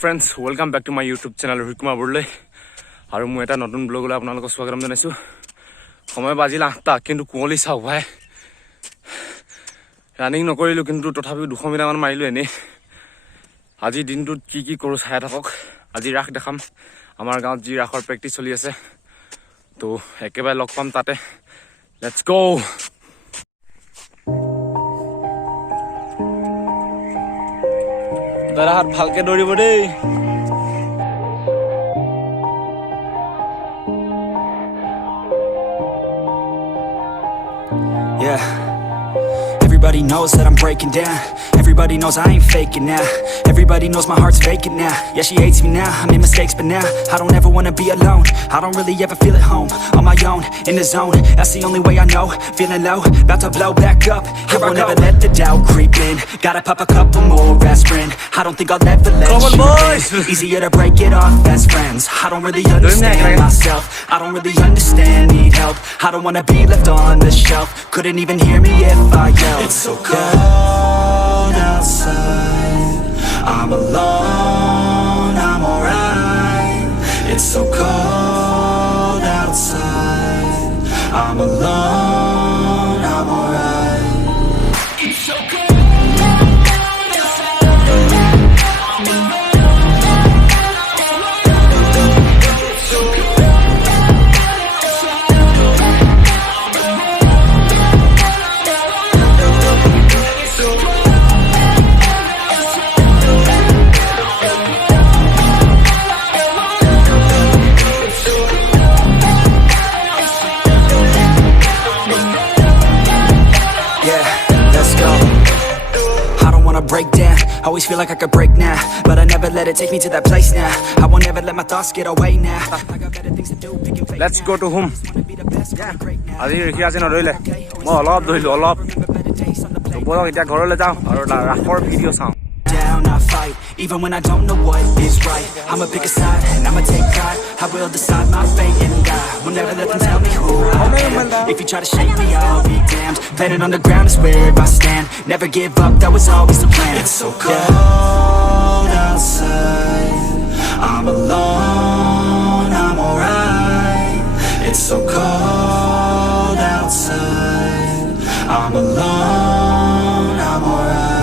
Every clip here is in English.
Friends, welcome back to my YouTube channel Rikuma Burle. আৰু মই এটা নতুন ব্লগলৈ আপোনালোকক স্বাগতম জনাইছো। সময় বাজিল 8টা কিন্তু কুঁৱলী চাওক ভাই। ৰানিং নকৰিলো কিন্তু তথাপি 200 মিটাৰ মান মাৰিলো এনে। আজি দিনটোত কি কৰো চাই থাকক। আজি ৰাখ দেখাম। আমাৰ গাঁৱত যি ৰাখৰ প্ৰেক্টিছ চলি আছে। তো একেবাৰে লগ পাম তাতে। Let's go. দাদা হাত ভালকে দৌৰিব দেই। Yeah, everybody knows that I'm breaking down. Everybody knows I ain't faking now. Everybody knows my heart's vacant now. Yeah, she hates me now, I made mistakes but now I don't ever wanna be alone. I don't really ever feel at home. On my own, in the zone, that's the only way I know. Feeling low, about to blow back up. Here I won't ever let the doubt creep in. Gotta pop a couple more aspirin. I don't think I'll ever let you in. Easier to break it off best friends. I don't really understand myself. I don't really understand, need help. I don't wanna be left on the shelf. Couldn't even hear me if I yelled. It's so cold outside, I'm alone, I'm alright. It's so cold outside, I'm alone, I'm alright. It's so cold. Break down, always feel like I could break now, but I never let it take me to that place now. I won't ever let my thoughts get away now. I got better things to do, picking fake. Let's go to home. আজি ৰিখি আছে নদৰিলে মই অলপ ধৰিলো অলপ তো বলক এতিয়া ঘৰলৈ যাওঁ আৰু ৰাখৰ ভিডিঅ' চাওঁ Down, I fight, even when I don't know what is right. I'ma pick a side, and I'ma take pride. I will decide my fate and die. Will never let them tell me who I am. If you try to shake me, I'll be damned. Planet on the ground is where I stand. Never give up, that was always the plan. It's so cold outside, I'm alone, I'm alright. It's so cold outside, I'm alone, I'm alright.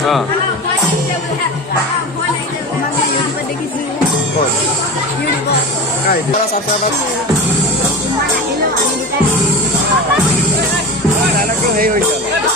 हां काय ते हे होईल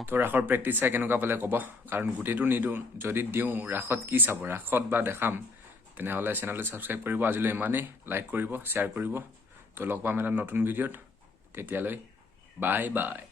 চাওঁ তো ৰাসৰ practice চাই কেনেকুৱা পালে ক'ব কাৰণ গোটেইটো নিদিওঁ যদি দিওঁ ৰাসত কি চাব ৰাসত বা দেখাম তেনেহ'লে চেনেলটো ছাবস্ক্ৰাইব কৰিব আজিলৈ ইমানেই লাইক কৰিব শ্বেয়াৰ কৰিব তো লগ পাম এটা নতুন ভিডিঅ'ত তেতিয়ালৈ বাই বাই